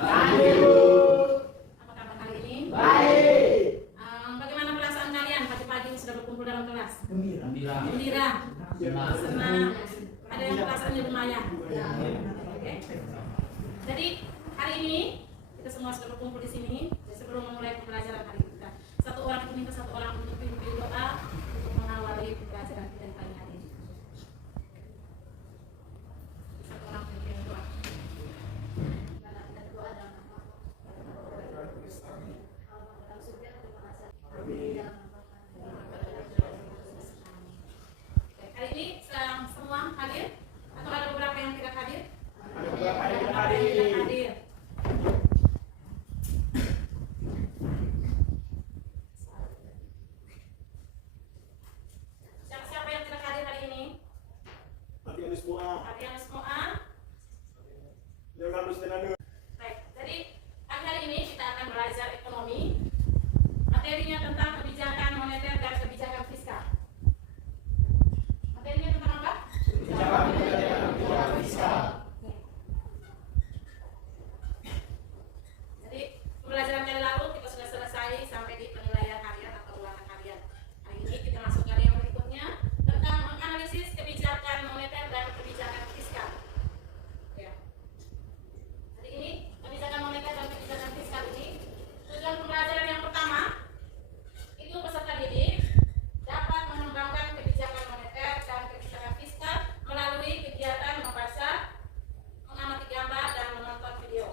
Baik, Bu. Apa kabar hari ini? Baik. Bagaimana perasaan kalian pagi-pagi sudah berkumpul dalam kelas? Gembira. Gembira, senang. Ada yang perasaannya lumayan. Oke. Jadi hari ini kita semua sudah berkumpul di sini. Sebelum memulai pembelajaran hari kita, satu orang diminta satu orang untuk pimpin doa untuk mengawali pembelajaran kita pagi hari ini. Satu orang pimpin doa. Hari ini semua hadir atau ada beberapa yang tidak hadir? Ada beberapa yang Tidak hadir. hadir. Siapa yang tidak hadir hari ini? Latihan semua. Kalian semua. Leonardo Stenanu. Baik, jadi pagi hari ini kita akan belajar ekonomi. Materinya tentang kebijakan moneter dan kebijakan fiskal. Materinya tentang apa? Kebijakan moneter dan kebijakan fiskal. Jadi pembelajaran kali lalu kita sudah selesai sampai di penilaian harian atau ulangan harian. Hari ini kita masuk ke yang berikutnya tentang menganalisis kebijakan moneter dan kebijakan fiskal. Ya. Jadi ini kebijakan moneter dan kebijakan fiskal ini tujuan pembelajaran yang pertama itu peserta didik dapat mengembangkan kebijakan moneter dan kebijakan fiskal melalui kegiatan membaca, mengamati gambar dan menonton video.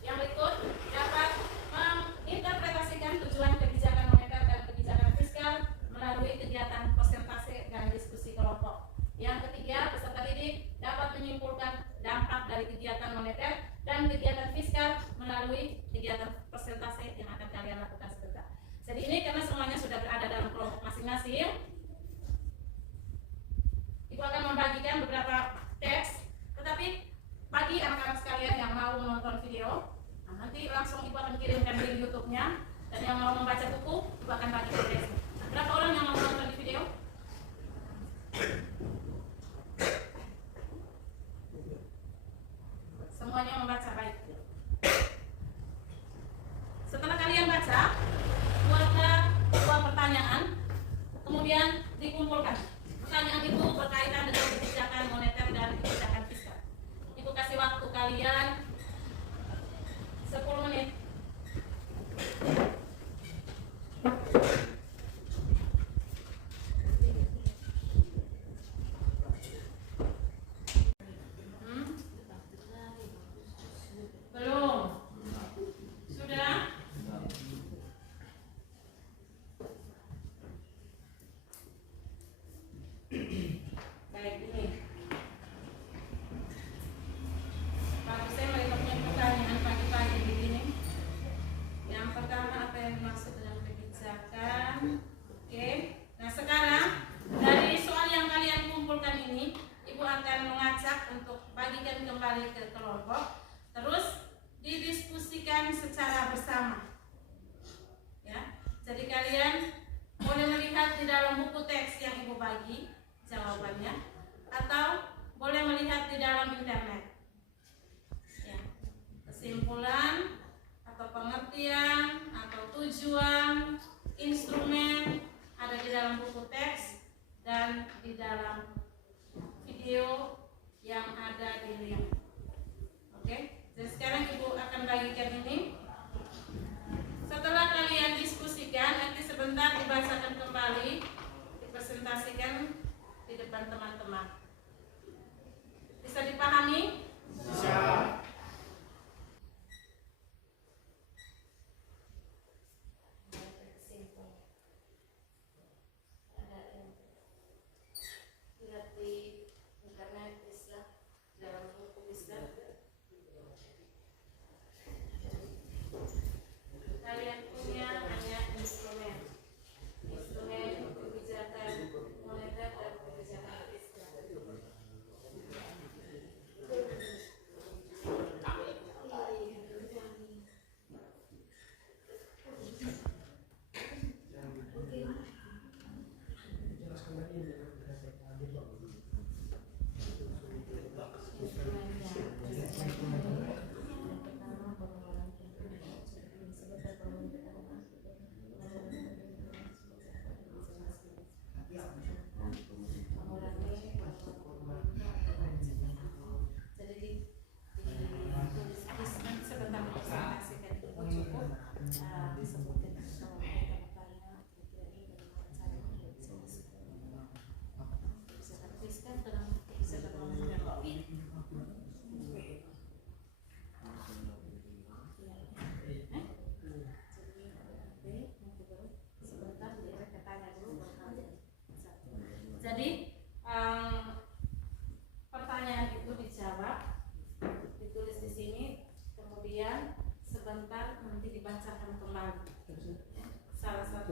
Yang berikut dapat menginterpretasikan tujuan kebijakan moneter dan kebijakan fiskal melalui kegiatan presentasi dan diskusi kelompok. Yang ketiga, peserta didik dapat menyimpulkan dampak dari kegiatan moneter dan kegiatan fiskal melalui kegiatan presentasi yang akan kalian lakukan sebentar. Jadi ini karena semuanya sudah berada dalam kelompok masing-masing, Ibu akan membagikan beberapa teks, tetapi bagi anak-anak sekalian yang mau menonton video, nanti langsung Ibu akan kirimkan di YouTube-nya, dan yang mau membaca buku, Ibu akan bagikan teks. Berapa orang yang mau menonton di video? Semuanya membaca, baik. Setelah kalian baca, buatlah dua pertanyaan, kemudian dikumpulkan. Pertanyaan itu berkaitan dengan kebijakan moneter dan kebijakan fiskal. Ibu kasih waktu kalian 10 menit. Belum? Sudah? Baik, ini Pak saya melihatnya pertanyaan pagi-pagi begini. Yang pertama, apa yang dimaksud dengan kebijakan? Oke. Nah sekarang dari soal yang kalian kumpulkan ini, Ibu akan mengajak untuk bagikan kembali ke kelompok, terus didiskusikan secara bersama. Ya, jadi kalian boleh melihat di dalam buku teks yang Ibu bagi jawabannya, atau boleh melihat di dalam internet. Ya, kesimpulan atau pengertian atau tujuan instrumen ada di dalam buku teks dan di dalam video yang ada di link. Oke, jadi sekarang Ibu akan bagikan ini. Setelah kalian diskusikan, nanti sebentar dibacakan kembali, dipresentasikan di depan teman-teman. Bisa dipahami? Bisa. Lihat di internet, bisa dalam buku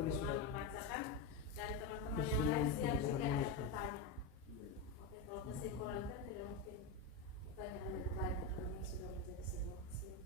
membacakan dan teman-teman yang lain siap jika ada pertanyaan. Oke, kalau kesimpulan kan tidak mungkin pertanyaan lebih banyak karena sudah menjadi sebuah kesimpulan.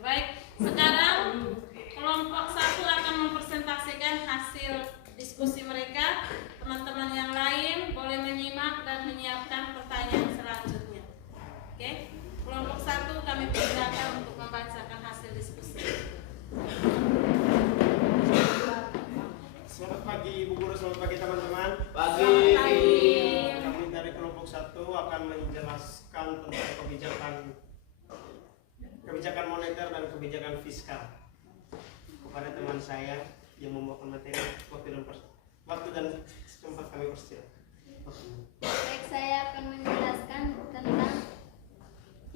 Baik, sekarang kelompok 1 akan mempresentasikan hasil diskusi mereka. Teman-teman yang lain boleh menyimak dan menyiapkan pertanyaan selanjutnya. Oke, kelompok 1 kami persilakan untuk membacakan hasil diskusi. Selamat pagi Ibu Guru, selamat pagi teman-teman. Selamat pagi. Kami dari kelompok 1 akan menjelaskan tentang kebijakan moneter dan kebijakan fiskal kepada teman saya yang membawakan materi. Waktu dan tempat kami persilakan. Baik, saya akan menjelaskan tentang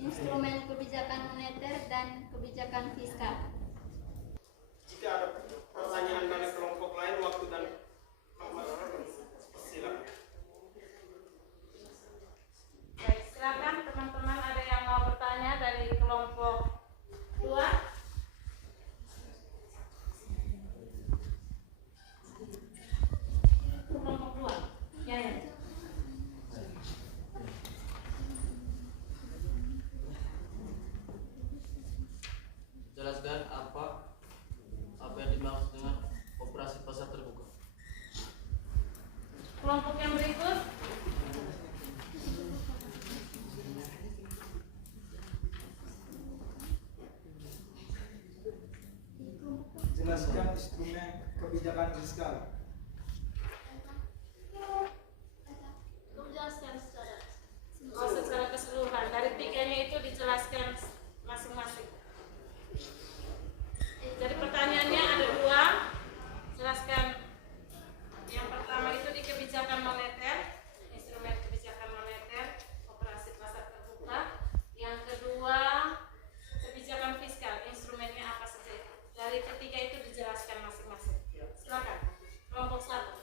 instrumen kebijakan moneter dan kebijakan fiskal. Jika ada pertanyaan dari kelompok lain, waktu dan tempat silakan. Baik, silakan teman-teman, ada yang mau bertanya dari kelompok 2? Kelompok 2. Ya, ya. Jelaskan apa yang dimaksud dengan operasi pasar terbuka. Kelompok yang berikut. Jelaskan instrumen kebijakan fiskal. Oh, secara keseluruhan. Dari tiganya itu dijelaskan masing-masing. Jadi pertanyaannya ada 2. Jelaskan. Yang pertama itu di kebijakan moneter, instrumen kebijakan moneter, operasi pasar terbuka. Yang kedua, kebijakan fiskal, instrumennya apa saja. Dari ketiga itu dijelaskan masing-masing. Silakan. Kelompok 1.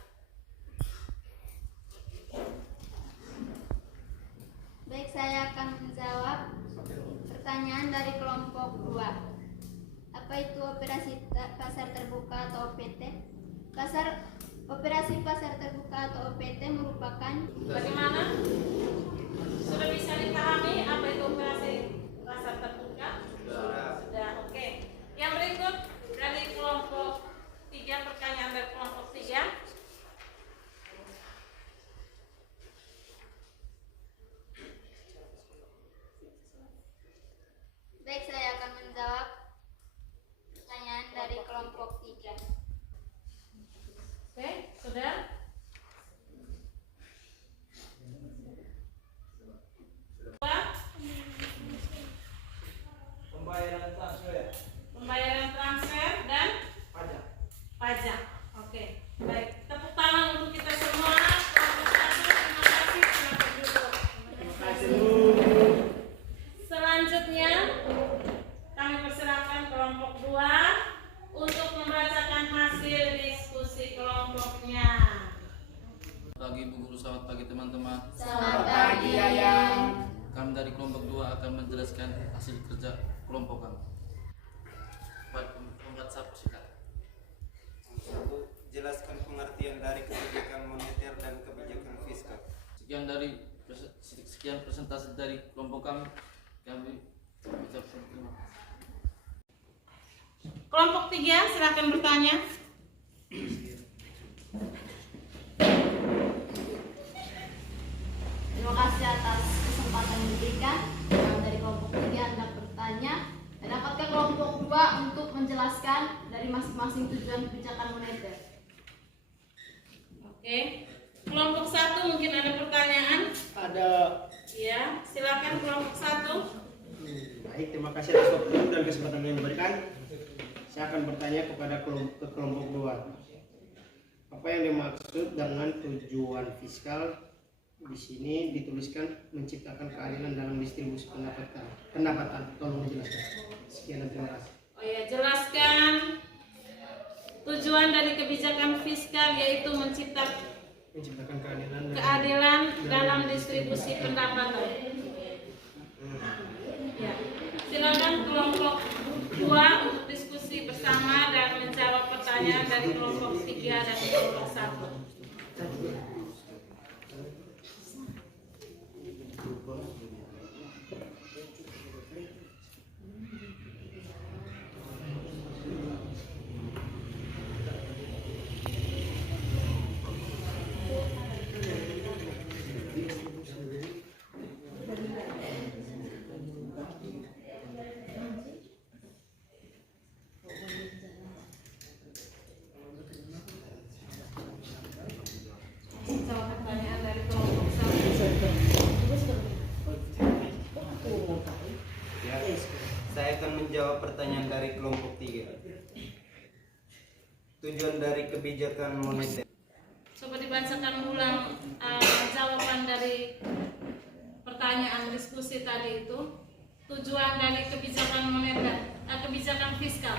Baik, saya akan menjawab pertanyaan dari kelompok 2. Apa itu operasi pasar terbuka atau OPT? Operasi pasar terbuka atau OPT merupakan Bagaimana? Sudah bisa dipahami apa itu operasi pasar terbuka? Sudah, oke. Yang berikut dari kelompok 3, pertanyaan dari kelompok 3. Baik, saya akan menjawab pertanyaan dari kelompok 3. Oke, sudah? Dua, Pembayaran transfer, pembayaran transfer dan pajak. pajak. Oke. Guru, selamat pagi teman-teman. Selamat pagi, Ayang. Kami dari kelompok 2 akan menjelaskan hasil kerja kelompok kami. Membaca silakan. Satu, jelaskan pengertian dari kebijakan moneter dan kebijakan fiskal. Sekian presentasi dari kelompok kami. Kami ucapkan terima kasih. Kelompok 3 silakan bertanya. Terima kasih atas kesempatan yang diberikan. Kami dari kelompok 3 hendak bertanya. Dapatkah kelompok 2 untuk menjelaskan dari masing-masing tujuan kebijakan moneter? Oke. Kelompok 1 mungkin ada pertanyaan? Ada. Ya, silakan kelompok 1. Baik, terima kasih atas waktu dan kesempatan yang diberikan. Saya akan bertanya kepada kelompok 2. Apa yang dimaksud dengan tujuan fiskal? Di sini dituliskan menciptakan keadilan dalam distribusi pendapatan. Tolong dijelaskan. Sekian dan terima kasih. Oh ya, jelaskan tujuan dari kebijakan fiskal yaitu Menciptakan keadilan dalam distribusi pendapatan. Ya. Silakan kelompok 2 untuk diskusi bersama dan menjawab pertanyaan dari kelompok 3 dan kelompok 1. Jawab pertanyaan dari kelompok 1. Ya, saya akan menjawab pertanyaan dari kelompok 3. Tujuan dari kebijakan moneter. Coba dibacakan ulang jawaban dari pertanyaan diskusi tadi itu. Tujuan dari kebijakan moneter, kebijakan fiskal.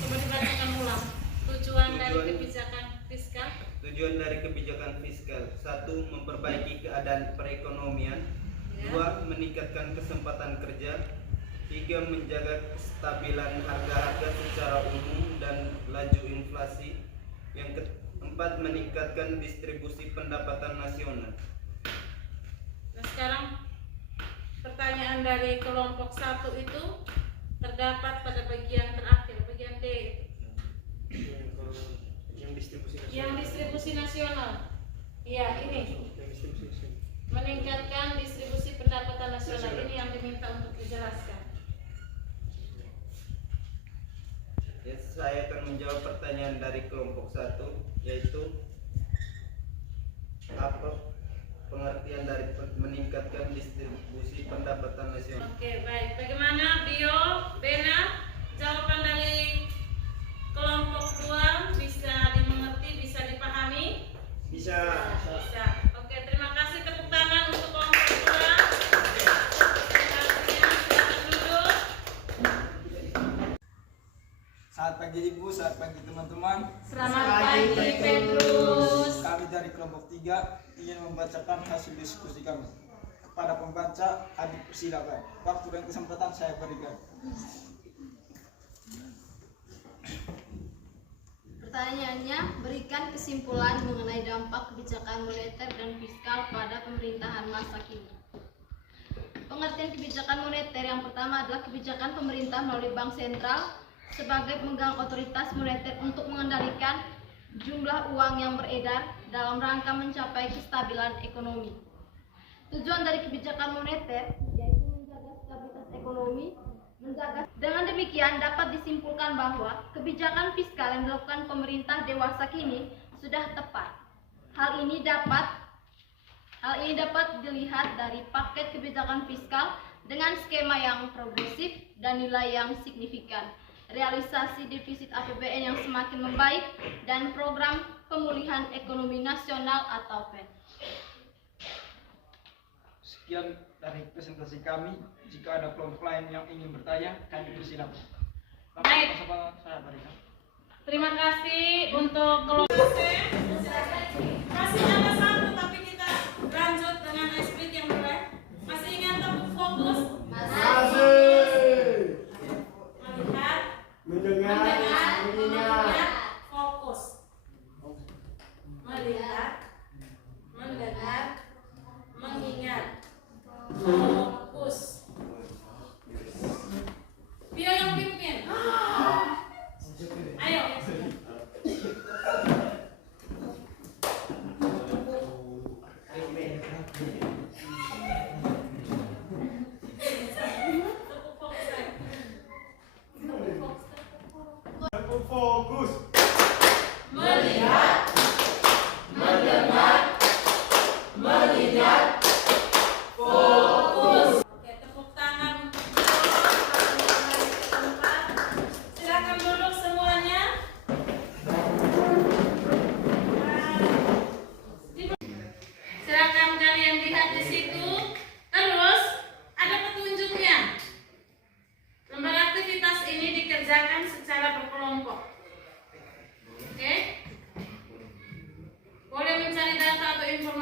Coba dibacakan ulang. Tujuan dari kebijakan fiskal. Tujuan dari kebijakan fiskal: 1. Memperbaiki keadaan perekonomian. Ya. 2. Meningkatkan kesempatan kerja. 3. Menjaga kestabilan harga-harga secara umum dan laju inflasi. Yang keempat, meningkatkan distribusi pendapatan nasional. Nah, sekarang pertanyaan dari kelompok 1 itu terdapat pada bagian terakhir, bagian D. Yang distribusi nasional. Iya, ini. Meningkatkan distribusi pendapatan nasional. Ini yang diminta untuk dijelaskan. Ya, saya akan menjawab pertanyaan dari kelompok 1, yaitu apa pengertian dari meningkatkan distribusi pendapatan nasional. Oke, baik. Bagaimana Bio, Bena, jawaban dari kelompok 2 bisa dimengerti, bisa dipahami? Bisa. Bisa. Oke, terima kasih. Tepuk tangan untuk kelompok 2. Silakan duduk. Selamat pagi Ibu, selamat pagi teman-teman. Selamat pagi, Petrus. Kami dari kelompok 3 ingin membacakan hasil diskusi kami. Kepada pembaca, adik silakan. Waktu dan kesempatan saya berikan. Pertanyaannya, berikan kesimpulan mengenai dampak kebijakan moneter dan fiskal pada pemerintahan masa kini. Pengertian kebijakan moneter yang pertama adalah kebijakan pemerintah melalui bank sentral sebagai pemegang otoritas moneter untuk mengendalikan jumlah uang yang beredar dalam rangka mencapai kestabilan ekonomi. Tujuan dari kebijakan moneter yaitu menjaga stabilitas ekonomi. Dengan demikian dapat disimpulkan bahwa kebijakan fiskal yang dilakukan pemerintah dewasa kini sudah tepat. Hal ini dapat dilihat dari paket kebijakan fiskal dengan skema yang progresif dan nilai yang signifikan, realisasi defisit APBN yang semakin membaik, dan program pemulihan ekonomi nasional atau PEN. Sekian dari presentasi kami. Jika ada kelompok lain yang ingin bertanya, kami persilakan. Baik. Saya berikan. Terima kasih untuk kelompok. Masih ada satu tapi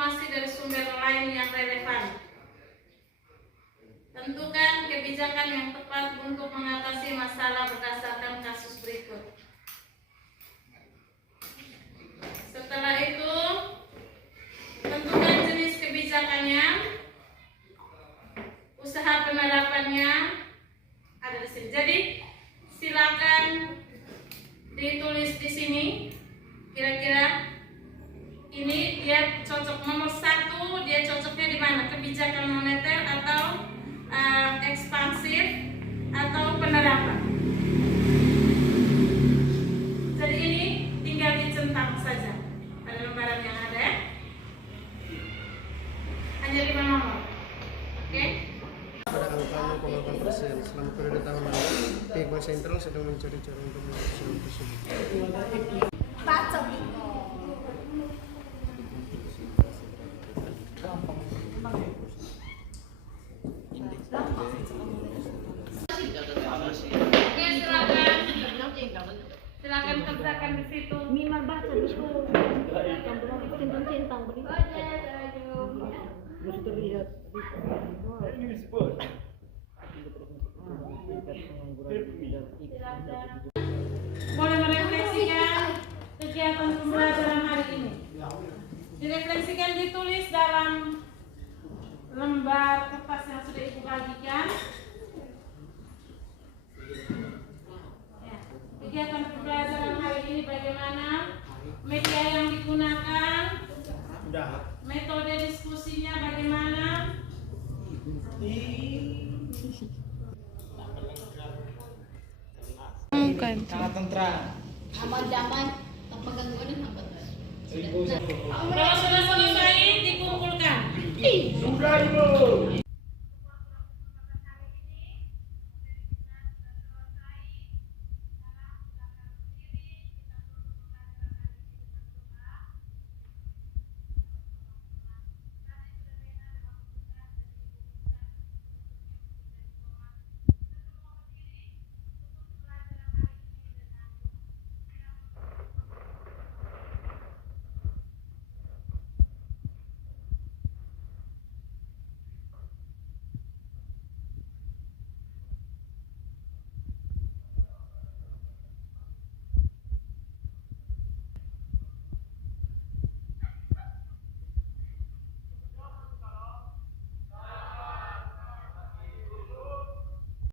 informasi dari sumber lain yang relevan. Tentukan kebijakan yang tepat untuk mengatasi masalah berdasarkan kasus berikut. Setelah itu, tentukan jenis kebijakannya, usaha penerapannya ada di sini. Jadi, silakan ditulis di sini. Kira-kira ini dia cocok nomor 1, dia cocoknya di mana? Kebijakan moneter atau ekspansif atau penerapan. Jadi ini tinggal dicentang saja pada lembaran yang ada ya. Hanya 5 nomor. Oke? Pada angka 0,8%. Selama periode tahun lalu, pihak Bank Sentral sedang mencari cara untuk mengatasi hal tersebut. Baca. Oke, silakan kerjakan di situ. Mimar baca dulu. Centang-centang begitu. Boleh merefleksikan kegiatan pembelajaran hari ini. Direfleksikan, ditulis dalam lembar kertas yang sudah ibu bagikan. Ya. Kegiatan pembelajaran hari ini bagaimana? Media yang digunakan, metode diskusinya bagaimana? Sangat tentram. Aman-aman tanpa gangguan dan hambat. Kalau sudah selesai, dikumpulkan. Sudah, Ibu.